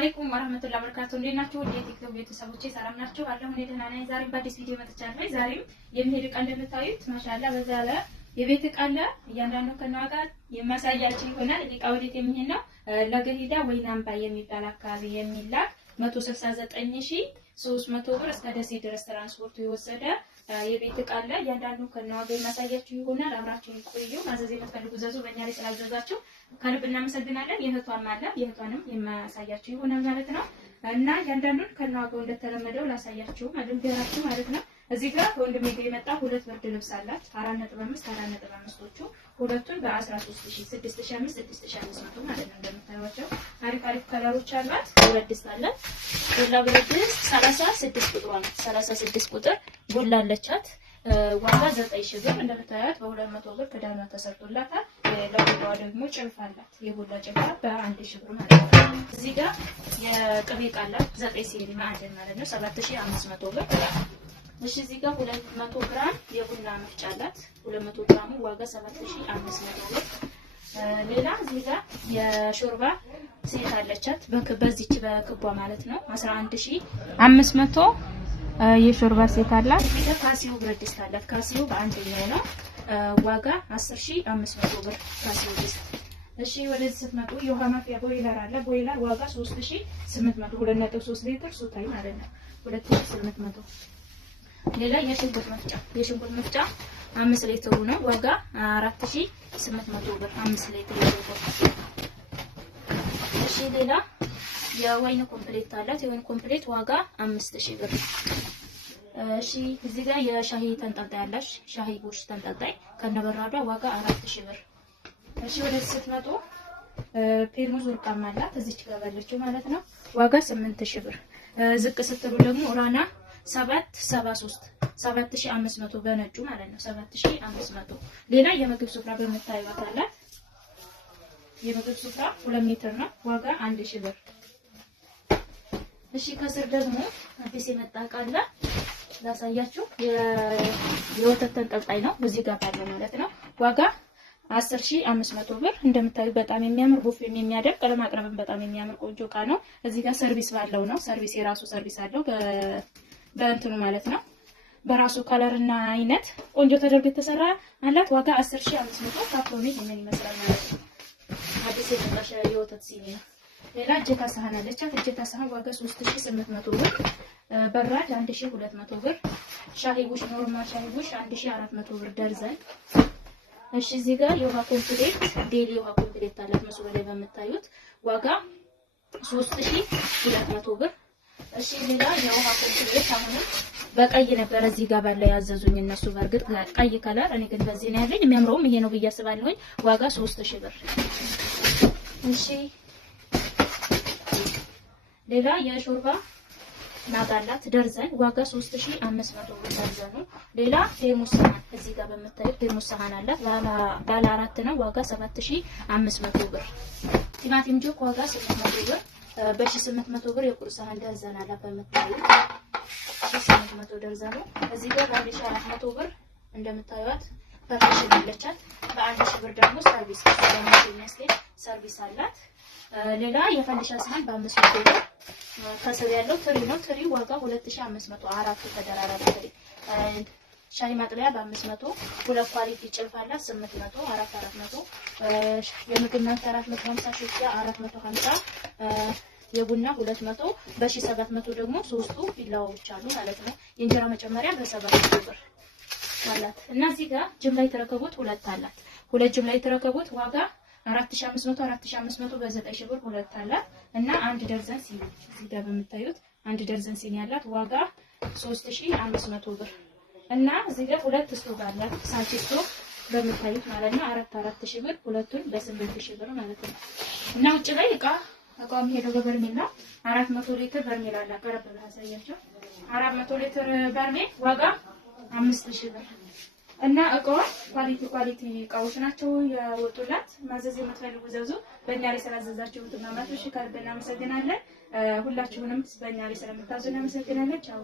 አለይኩም ወራህመቱላሂ ወበረካቱ። እንዴት ናችሁ? የቲክቶክ ቤተሰቦቼ ሰላም ናችሁ? አለሁ እኔ ደህና ነኝ። ዛሬም በአዲስ ቪዲዮ መጥቻለሁ። ዛሬም የሚሄድ ዕቃ እንደምታዩት ማሻአላ በዛ ላይ የቤት ዕቃ አለ። እያንዳንዱ ከነዋጋ የማሳያችሁ ይሆናል። ዕቃው ወዴት የሚሄድ ነው? ለገሂዳ ወይና አምባ የሚባል አካባቢ የሚላክ 169300 ብር እስከ ደሴ ድረስ ትራንስፖርቱ የወሰደ የቤት ዕቃ አለ። እያንዳንዱ ከነዋጋ የማሳያችሁ ይሆናል። አብራችሁን ቆዩ። ማዘዝ የምትፈልጉ ዘዙ። በእኛ ላይ ስላዘዛችሁ ከልብ እናመሰግናለን። የእህቷን ማለት የእህቷንም የማሳያችሁ ይሆናል ማለት ነው። እና እያንዳንዱን ከነዋጋው እንደተለመደው ላሳያችሁ ልንገራችሁ ማለት ነው። እዚህ ጋር ከወንድሜ ጋር የመጣ ሁለት ብርድ ልብስ አላት 4.5 ሁለቱን በ13000 6500 6500 ማለት ነው። እንደምታዩቸው አሪፍ አሪፍ ከለሮች አሏት። ሁለት ድስት አላት። ጎላ ብረት ድስት 36 ቁጥሯ ነው። 36 ቁጥር ጎላ አለቻት። ዋጋ 9000 ብር እንደምታዩት በ200 ብር ክዳኗ ተሰርቶላታል። ለጎላዋ ደግሞ ጭልፋ አላት። የጎላ ጭልፋ በ1000 ብር ማለት ነው። እዚህ ጋር የቅቤ ዕቃ አላት 9 ሴሪ ማዕድን ማለት ነው 7500 ብር። እሺ እዚህ ጋር 200 ግራም የቡና መፍጫ አላት። 200 ግራሙ ዋጋ 7500 ብር። ሌላ እዚህ ጋር የሾርባ ሴት አለቻት በዚች በክቧ ማለት ነው 11500 የሾርባ ሴት አላት። እዚህ ጋር ካሲዮ ብረት ድስት አላት። ካሲዮ በአንደኛው ነው ዋጋ 10500 ብር ካሲዮ ድስት። እሺ ወደዚህ ስትመጡ የውሃ ማፍያ ቦይለር አለ። ቦይለር ዋጋ 3800 2.3 ሊትር ሱታይ ማለት ነው 2800። ሌላ የሽንኩርት መፍጫ 5 ሊትሩ ነው ዋጋ 4800 ብር 5 ሊትር የሽንኩርት። እሺ ሌላ የወይን ኮምፕሌት አላት። የወይን ኮምፕሌት ዋጋ 5000 ብር። እሺ እዚህ ጋር የሻሂ ተንጠልጣይ አላሽ። ሻሂ ቦሽ ተንጠልጣይ ከነበራዷ ዋጋ 4000 ብር። እሺ ወደዚህ ስትመጡ ፔርሙዝ ወርቃማ አላት እዚች ጋር ባለችው ማለት ነው ዋጋ 8000 ብር። ዝቅ ስትሉ ደግሞ ራና 773 7500 በነጩ ማለት ነው 7500። ሌላ የምግብ ስፍራ በመታየት አላት። የምግብ ስፍራ 2 ሜትር ነው ዋጋ 1000 ብር። እሺ ከስር ደግሞ አዲስ የመጣ ዕቃ አለ ላሳያችሁ። የወተት ተንጠልጣይ ነው እዚህ ጋር ባለው ማለት ነው ዋጋ 10500 ብር። እንደምታዩ በጣም የሚያምር ቡፌም የሚያደርግ ቀለም አቅረብም በጣም የሚያምር ቆንጆ ዕቃ ነው። እዚህ ጋር ሰርቪስ ባለው ነው። ሰርቪስ የራሱ ሰርቪስ አለው በእንትኑ ማለት ነው። በራሱ ከለርና አይነት ቆንጆ ተደርጎ የተሰራ አላት። ዋጋ 10500 ካርቶኒ ምን ይመስላል ማለት ነው። አዲስ የተቀሸ የወተት ሲኒ ነው። ሌላ እጀታ ሳህን አለቻት። እጀታ ሳህን ዋጋ 3800 ብር። በራድ 1200 ብር። ሻሂ ቡሽ ኖርማል ሻሂ ቡሽ 1400 ብር ደርዘን። እሺ እዚህ ጋር የውሃ ኮምፕሌት ዴሊ የውሃ ኮምፕሌት አላት መስሎ ላይ በመታዩት ዋጋ 3200 ብር። እሺ ሌላ የውሃ ኮምፕሌት አሁን በቀይ ነበር እዚህ ጋር ባለ ያዘዙኝ እነሱ በርግጥ ቀይ ከለር፣ እኔ ግን በዚህ ነው ያለኝ። የሚያምረውም ይሄ ነው ብዬ አስባለሁኝ። ዋጋ 3000 ብር። እሺ ሌላ የሾርባ ናጋላት ደርዘን ዋጋ 3500 ብር ደርዘኑ። ሌላ ቴርሞስ ሳህን እዚህ ጋር በመታየት ቴርሞስ ሳህን አላት ባለ 4 ነው ዋጋ 7500 ብር። ቲማቲም ጆክ ዋጋ 800 ብር። በ800 ብር የቁርስ ሳህን ደርዘን አላት በመታየት 800 ደርዘኑ። እዚህ ጋር 1400 ብር እንደምታዩት ፐርፌክሽን አለቻት። በ1000 ብር ደግሞ ሰርቪስ ሰርቪስ አላት። ሌላ የፈንዲሻ ሳህን በ500 ብር። ከስር ያለው ትሪ ነው። ትሪ ዋጋ 2500 አራቱ ተደራራቢ ትሪ። ሻይ ማጥለያ በ500 ሁለት ኳሊቲ ጭልፋ አላት 800 400 የምግብ ማንኪያ 450 ሹኪያ 450 የቡና 200 በ1700 ደግሞ ሶስቱ ቢላዎች አሉ ማለት ነው። የእንጀራ መጨመሪያ በ700 ብር አላት። እና እዚህ ጋር ጅምላ የተረከቡት ሁለት አላት። ሁለት ጅምላ የተረከቡት ዋጋ 4500 በ9000 ብር ሁለት አላት። እና አንድ ደርዘን ሲኒ እዚህ ጋር በመታዩት አንድ ደርዘን ሲኒ አላት ዋጋ 3500 ብር። እና እዚህ ጋር ሁለት ስቶቭ አላት ሳንቺ ስቶቭ በመታዩት ማለት ነው 4000 ብር ሁለቱን በ8000 ብር ማለት ነው። እና ውጭ ላይ እቃው የሚሄደው በበርሜል ነው። 400 ሊትር በርሜል አለ። ቀረብ ብላ አሳያቸው። 400 ሊትር በርሜል ዋጋ 5000 ብር። እና እቃው ኳሊቲ እቃዎች ናቸው የወጡላት። ማዘዝ የምትፈልጉ ዘዙ። በእኛ ላይ ስላዘዛችሁት እና ማጥሽ ከልብ እናመሰግናለን። ሁላችሁንም በእኛ ላይ ስለምታዙ እናመሰግናለን። ቻው